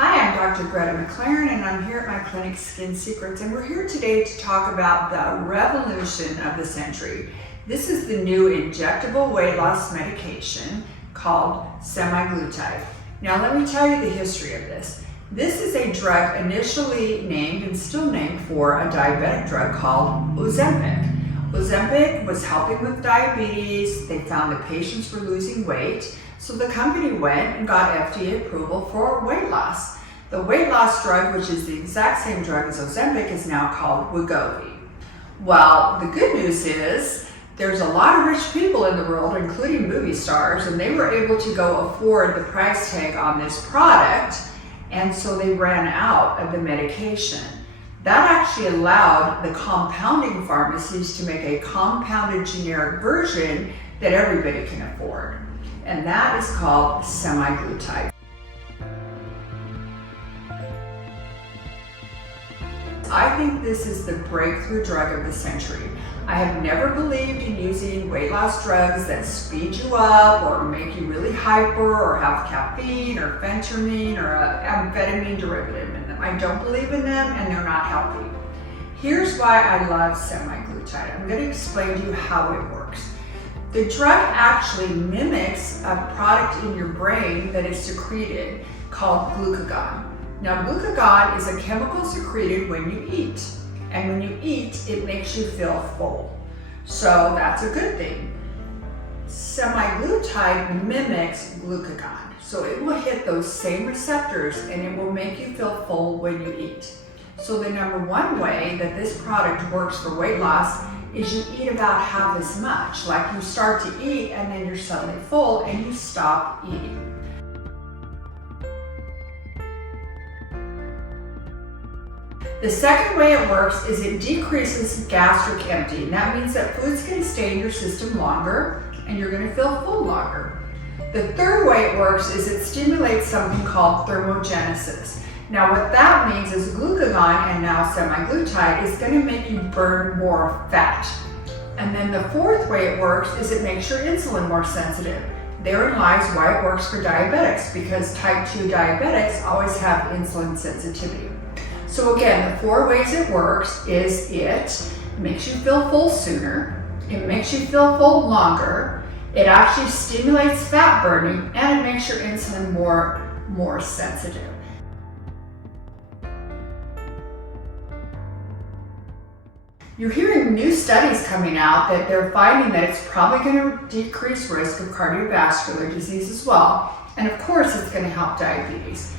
Hi, I'm Dr. Greta McLaren and I'm here at my clinic Skin Secrets, and we're here today to talk about the revolution of the century. This is the new injectable weight loss medication called semaglutide. Now let me tell you the history of this. This is a drug initially named and still named for a diabetic drug called Ozempic. Ozempic was helping with diabetes. They found that patients were losing weight. So the company went and got FDA approval for weight loss. The weight loss drug, which is the exact same drug as Ozempic, is now called Wegovy. Well, the good news is there's a lot of rich people in the world, including movie stars, and they were able to go afford the price tag on this product, and so they ran out of the medication. That actually allowed the compounding pharmacies to make a compounded generic version that everybody can afford. And that is called semaglutide. I think this is the breakthrough drug of the century. I have never believed in using weight loss drugs that speed you up or make you really hyper or have caffeine or phentermine or an amphetamine derivative in them. I don't believe in them and they're not healthy. Here's why I love semaglutide. I'm going to explain to you how it works. The drug actually mimics a product in your brain that is secreted called glucagon. Now, glucagon is a chemical secreted when you eat. And when you eat, it makes you feel full. So that's a good thing. Semaglutide mimics glucagon. So it will hit those same receptors and it will make you feel full when you eat. So the number one way that this product works for weight loss is you eat about half as much. Like you start to eat and then you're suddenly full and you stop eating. The second way it works is it decreases gastric empty, and that means that food's going to stay in your system longer and you're going to feel full longer. The third way it works is it stimulates something called thermogenesis. Now what that means is glucagon and now semaglutide is going to make you burn more fat. And then the fourth way it works is it makes your insulin more sensitive. Therein lies why it works for diabetics, because type 2 diabetics always have insulin sensitivity. So again, the four ways it works is it makes you feel full sooner, it makes you feel full longer, it actually stimulates fat burning, and it makes your insulin more sensitive. You're hearing new studies coming out that they're finding that it's probably going to decrease risk of cardiovascular disease as well. And of course, it's going to help diabetes.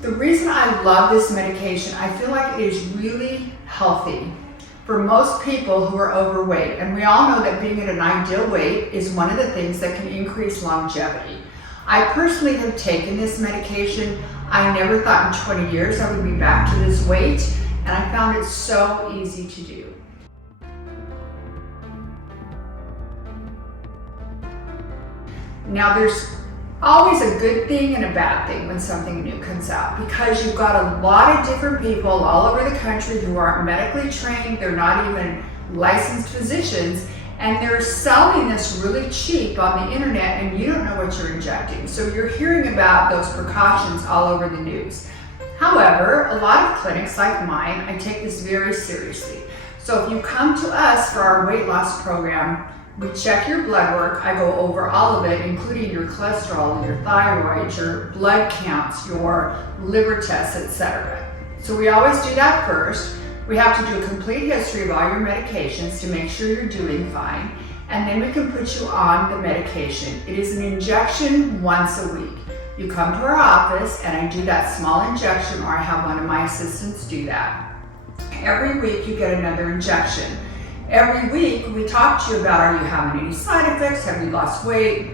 The reason I love this medication, I feel like it is really healthy for most people who are overweight. And we all know that being at an ideal weight is one of the things that can increase longevity. I personally have taken this medication. I never thought in 20 years I would be back to this weight, and I found it so easy to do. Now there's always a good thing and a bad thing when something new comes out, because you've got a lot of different people all over the country who aren't medically trained, they're not even licensed physicians, and they're selling this really cheap on the internet and you don't know what you're injecting. So you're hearing about those precautions all over the news. However, a lot of clinics like mine, I take this very seriously. So if you come to us for our weight loss program, we check your blood work. I go over all of it, including your cholesterol, your thyroid, your blood counts, your liver tests, etc. So we always do that first. We have to do a complete history of all your medications to make sure you're doing fine. And then we can put you on the medication. It is an injection once a week. You come to our office and I do that small injection, or I have one of my assistants do that. Every week you get another injection. Every week we talk to you about, are you having any side effects? Have you lost weight?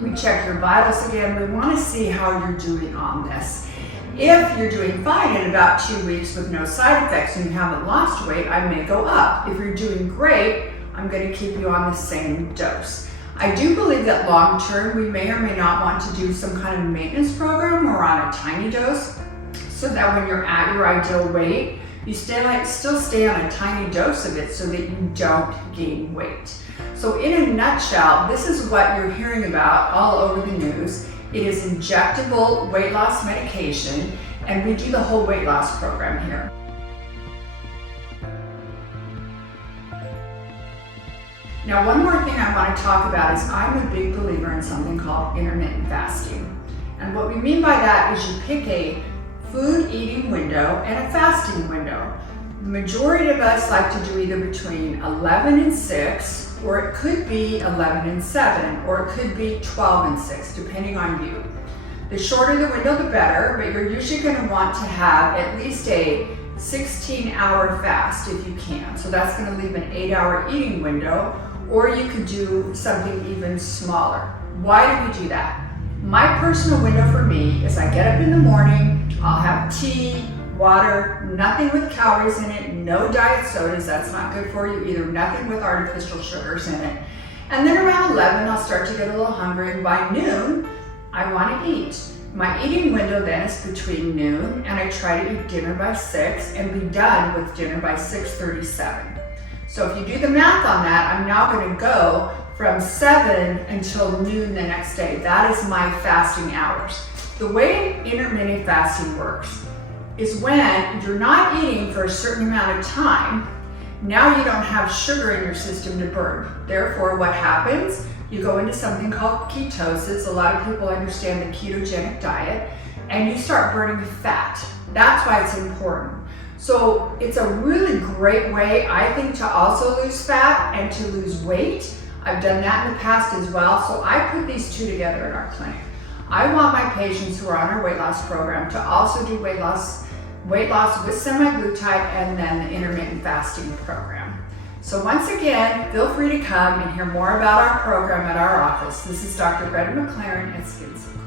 We check your vitals again. We want to see how you're doing on this. If you're doing fine in about 2 weeks with no side effects and you haven't lost weight, I may go up. If you're doing great, I'm going to keep you on the same dose. I do believe that long term we may or may not want to do some kind of maintenance program or on a tiny dose, so that when you're at your ideal weight, you still stay on a tiny dose of it so that you don't gain weight. So in a nutshell, this is what you're hearing about all over the news. It is injectable weight loss medication. and we do the whole weight loss program here. Now, one more thing I want to talk about is I'm a big believer in something called intermittent fasting. And what we mean by that is you pick a food eating window and a fasting window. The majority of us like to do either between 11 and 6, or it could be 11 and 7, or it could be 12 and 6, depending on you. The shorter the window, the better, but you're usually going to want to have at least a 16-hour fast if you can. So that's going to leave an 8-hour eating window, or you could do something even smaller. Why do we do that? My personal window for me is I get up in the morning, I'll have tea, water, nothing with calories in it, no diet sodas, that's not good for you either, nothing with artificial sugars in it. And then around 11, I'll start to get a little hungry, and by noon, I want to eat. My eating window then is between noon, and I try to eat dinner by 6 and be done with dinner by 6:37. So if you do the math on that, I'm now going to go from 7 until noon the next day. That is my fasting hours. The way intermittent fasting works is when you're not eating for a certain amount of time, now you don't have sugar in your system to burn. Therefore, what happens? You go into something called ketosis. A lot of people understand the ketogenic diet, and you start burning fat. That's why it's important. So it's a really great way, I think, to also lose fat and to lose weight. I've done that in the past as well. So I put these two together in our clinic. I want my patients who are on our weight loss program to also do weight loss with semaglutide and then the intermittent fasting program. So once again, feel free to come and hear more about our program at our office. This is Dr. Greta McLaren at Skin Secret.